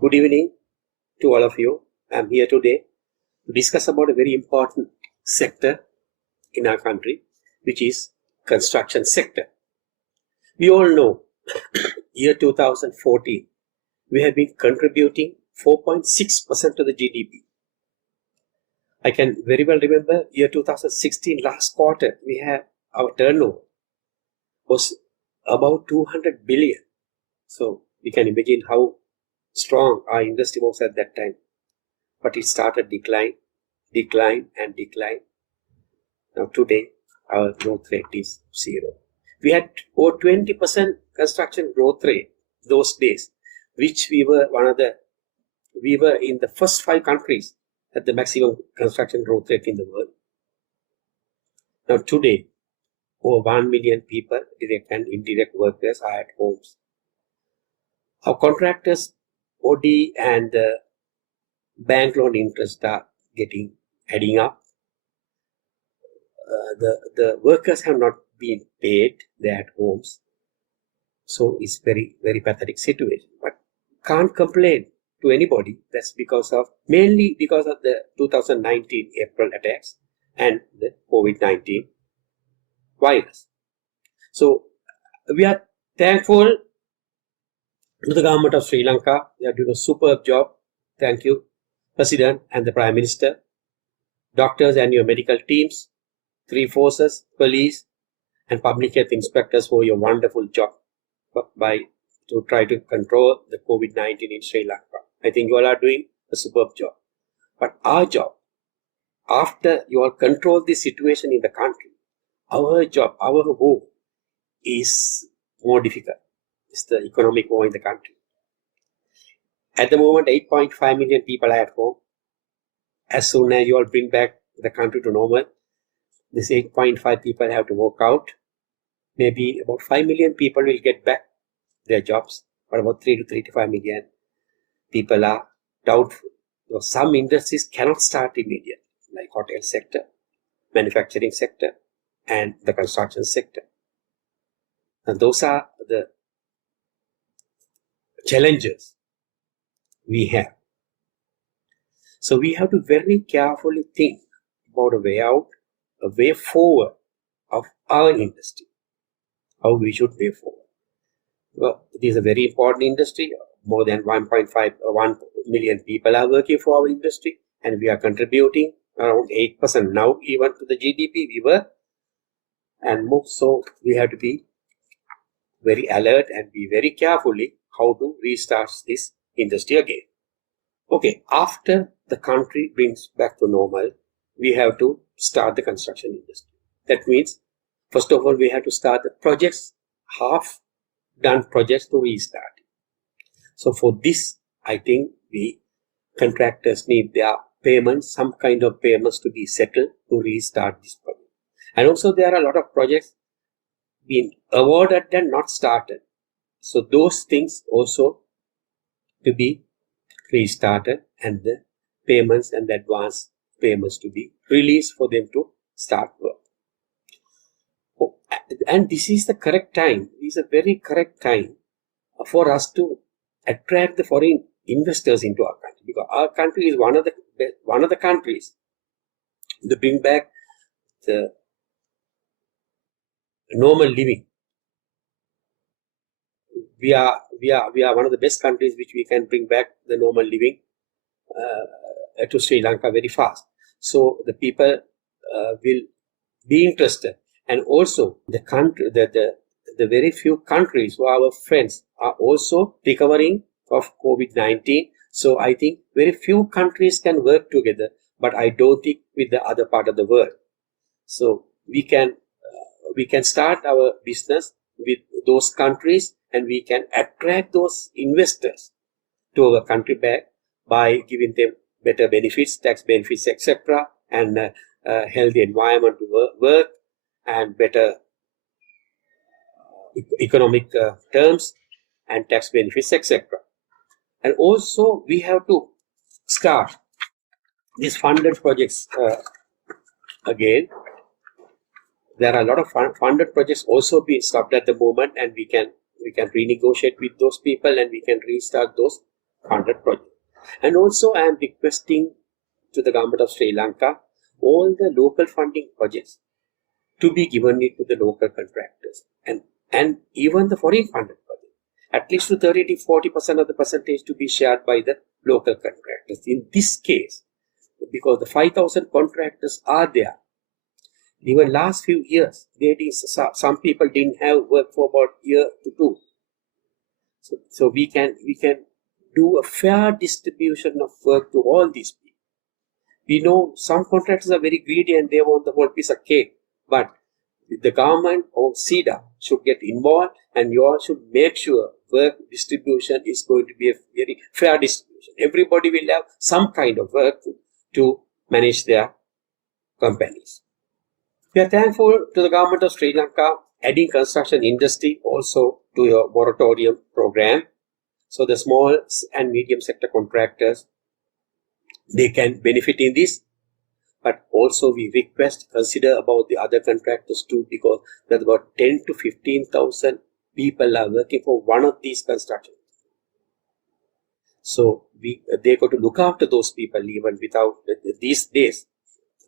Good evening to all of you. I'm here today to discuss about a very important sector in our country, which is construction sector. We all know year 2014, we have been contributing 4.6% to the GDP. I can very well remember year 2016, last quarter, we have our turnover was about 200 billion. So we can imagine how strong our industry was at that time. But it started decline. Now today, our growth rate is 0. We had over 20% construction growth rate those days, which we were in the first 5 countries at the maximum construction growth rate in the world. Now today, over 1 million people, direct and indirect workers, are at homes. Our contractors, OD and bank loan interest are adding up. The workers have not been paid, they're at homes. So it's very, very pathetic situation. But can't complain to anybody. That's mainly because of the 2019 April attacks and the COVID-19 virus. So we are thankful to the government of Sri Lanka. They are doing a superb job. Thank you, President and the Prime Minister, doctors and your medical teams, 3 forces, police and public health inspectors for your wonderful job to try to control the COVID-19 in Sri Lanka. I think you all are doing a superb job. But our job, after you all control the situation in the country, our job, our war is more difficult. It's the economic war in the country. At the moment, 8.5 million people are at home. As soon as you all bring back the country to normal, this 8.5 people have to work out. Maybe about 5 million people will get back their jobs, but about 3 to 35 million people are doubtful. So some industries cannot start immediately, like hotel sector, manufacturing sector, and the construction sector. And those are the challenges we have. So we have to very carefully think about a way out, a way forward of our industry, how we should way forward. Well, it is a very important industry. More than 1 million people are working for our industry, and we are contributing around 8% now even to the GDP we were, and more. So we have to be very alert and be very carefully how to restart this industry again. Okay, after the country brings back to normal, we have to start the construction industry. That means, first of all, we have to start the projects, half-done projects to restart. So for this, I think we contractors need their payments, some kind of payments to be settled to restart this project. And also there are a lot of projects being awarded and not started. So those things also to be restarted, and the payments and the advance payments to be released for them to start work. Oh, and this is the correct time. This is a very correct time for us to attract the foreign investors into our country, because our country is one of the countries to bring back the normal living. We are one of the best countries which we can bring back the normal living to Sri Lanka very fast. So the people will be interested, and also the country, the very few countries who are our friends are also recovering of COVID-19. So I think very few countries can work together, but I don't think with the other part of the world. So we can start our business with those countries, and we can attract those investors to our country back by giving them better benefits, tax benefits, etc., and healthy environment to work, and better economic terms and tax benefits, etc. And also we have to start these funded projects again. There are a lot of funded projects also being stopped at the moment, and we can renegotiate with those people, and we can restart those funded projects. And also I am requesting to the government of Sri Lanka all the local funding projects to be given it to the local contractors and even the foreign funded projects. At least to 30 to 40% of the percentage to be shared by the local contractors. In this case, because the 5,000 contractors are there, even last few years, some people didn't have work for about a year to two. So we can do a fair distribution of work to all these people. We know some contractors are very greedy and they want the whole piece of cake, but the government or SIDA should get involved, and you all should make sure work distribution is going to be a very fair distribution. Everybody will have some kind of work to manage their companies. We are thankful to the government of Sri Lanka adding construction industry also to your moratorium program. So the small and medium sector contractors, they can benefit in this. But also we request consider about the other contractors too, because there's about 10 to 15,000 people are working for one of these constructions. So they got to look after those people even without these days.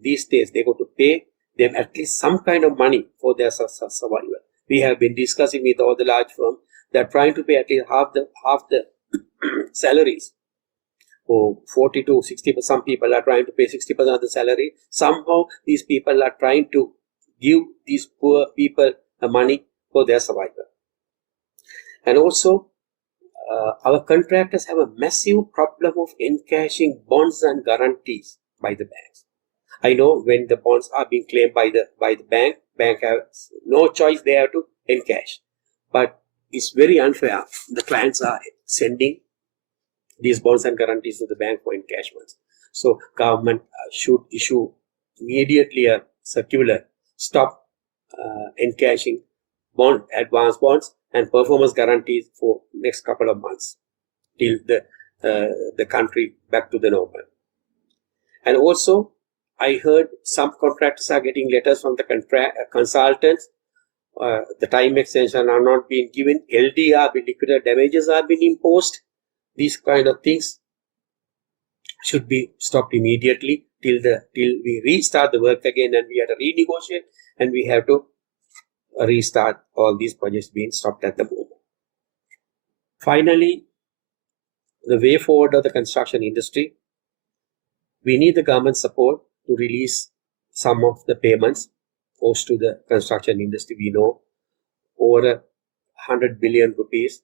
These days they got to pay them at least some kind of money for their survival. We have been discussing with all the large firms that are trying to pay at least half the salaries. For 40 to 60%, some people are trying to pay 60% of the salary. Somehow these people are trying to give these poor people the money for their survival. And also, our contractors have a massive problem of encashing bonds and guarantees by the banks. I know when the bonds are being claimed by the bank has no choice, they have to encash. But it's very unfair. The clients are sending these bonds and guarantees to the bank for encashments. So government should issue immediately a circular, stop encashing advance bonds and performance guarantees for next couple of months till the country back to the normal. And also, I heard some contractors are getting letters from the consultants. The time extension are not being given. LDR, liquidated damages, are being imposed. These kind of things should be stopped immediately till we restart the work again, and we have to renegotiate, and we have to restart all these projects being stopped at the moment. Finally, the way forward of the construction industry, we need the government support to release some of the payments owed to the construction industry. We know over 100 billion rupees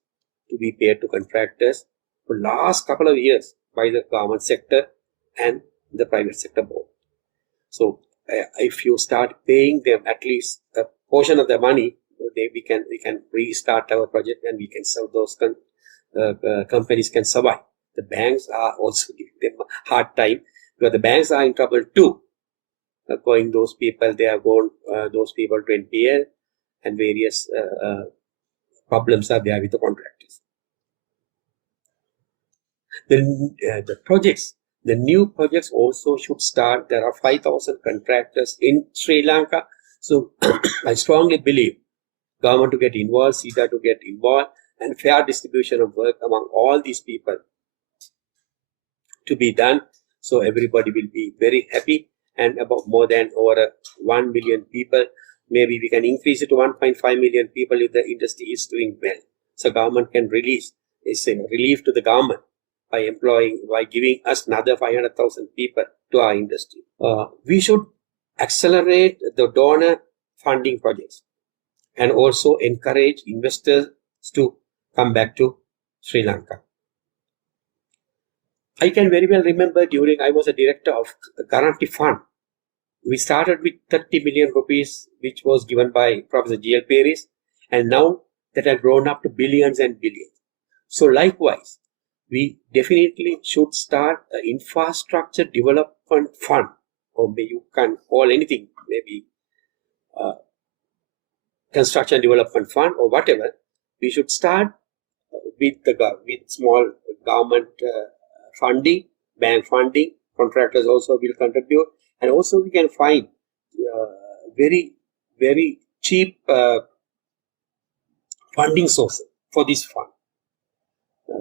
to be paid to contractors for last couple of years by the government sector and the private sector both. So if you start paying them at least a portion of the money, we can restart our project and we can serve those companies can survive. The banks are also giving them a hard time because the banks are in trouble too. Going those people, they are going those people to NPL, and various problems are there with the contractors. The projects, the new projects also should start. There are 5,000 contractors in Sri Lanka. So I strongly believe government to get involved, SIDA to get involved, and fair distribution of work among all these people to be done. So everybody will be very happy, and about more than over 1 million people. Maybe we can increase it to 1.5 million people if the industry is doing well. So government can release, it's a relief to the government by giving us another 500,000 people to our industry. We should accelerate the donor funding projects and also encourage investors to come back to Sri Lanka. I can very well remember during I was a director of the Guarantee Fund. We started with 30 million rupees, which was given by Professor G.L. Paris, and now that has grown up to billions and billions. So likewise, we definitely should start an infrastructure development fund, or maybe you can call anything, maybe construction development fund or whatever. We should start with small government funding, bank funding. Contractors also will contribute, and also we can find very, very cheap funding sources for this fund.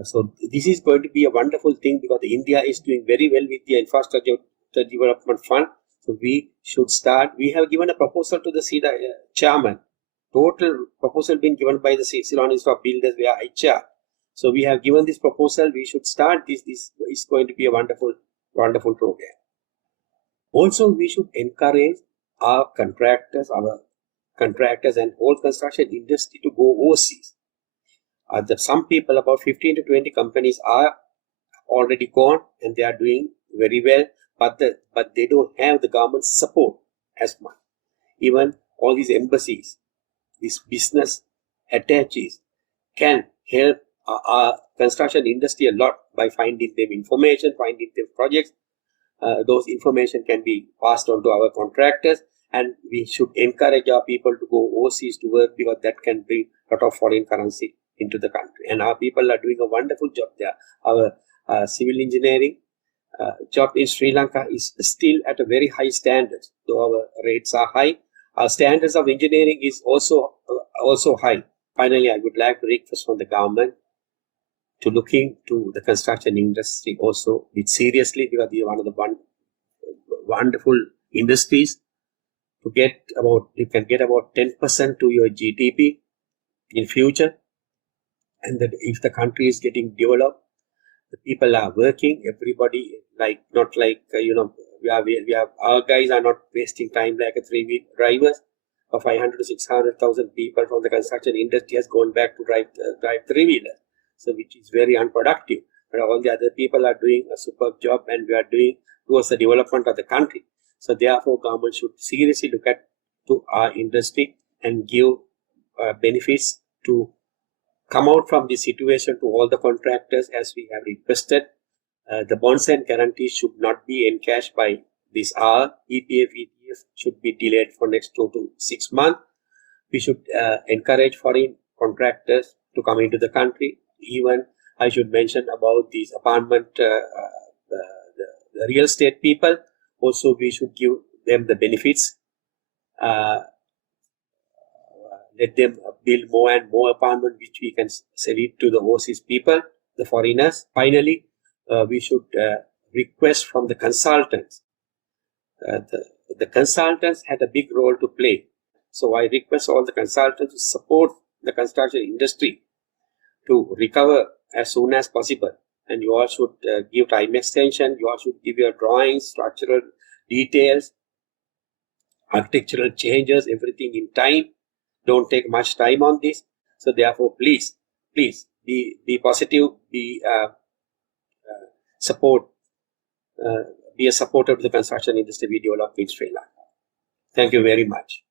So this is going to be a wonderful thing because India is doing very well with the infrastructure development fund. So we should start. We have given a proposal to the SIDA chairman. Total proposal being given by the Ceylon Institute of Builders via HR. So we have given this proposal. We should start this. This is going to be a wonderful program. Also, we should encourage our contractors and whole construction industry to go overseas. Some people, about 15 to 20 companies, are already gone and they are doing very well, but they don't have the government support as much. Even all these embassies, these business attaches can help our construction industry a lot by finding them information, finding them projects. Those information can be passed on to our contractors, and we should encourage our people to go overseas to work because that can bring a lot of foreign currency into the country. And our people are doing a wonderful job there. Our civil engineering job in Sri Lanka is still at a very high standard. Though our rates are high, our standards of engineering is also high. Finally, I would like to request from the government to look into the construction industry also with seriously, because we are one of the wonderful industries. You can get about 10% to your GDP in future, and that if the country is getting developed, the people are working. Everybody not like we have our guys are not wasting time like a 3-wheel drivers. Of 500 to 600,000 people from the construction industry has gone back to drive 3-wheelers. So which is very unproductive. But all the other people are doing a superb job, and we are doing towards the development of the country. So therefore, government should seriously look at to our industry and give benefits to come out from this situation to all the contractors as we have requested. The bonds and guarantees should not be encashed by this hour. EPF, ETF should be delayed for next 2 to 6 months. We should encourage foreign contractors to come into the country. Even I should mention about these apartment, the real estate people. Also, we should give them the benefits. Let them build more and more apartments, which we can sell it to the overseas people, the foreigners. Finally, we should request from the consultants. The consultants had a big role to play. So I request all the consultants to support the construction industry to recover as soon as possible. And you all should give time extension. You all should give your drawings, structural details, architectural changes, everything in time. Don't take much time on this. So therefore, please be positive, be a supporter of the construction industry we develop in Sri Lanka. Thank you very much.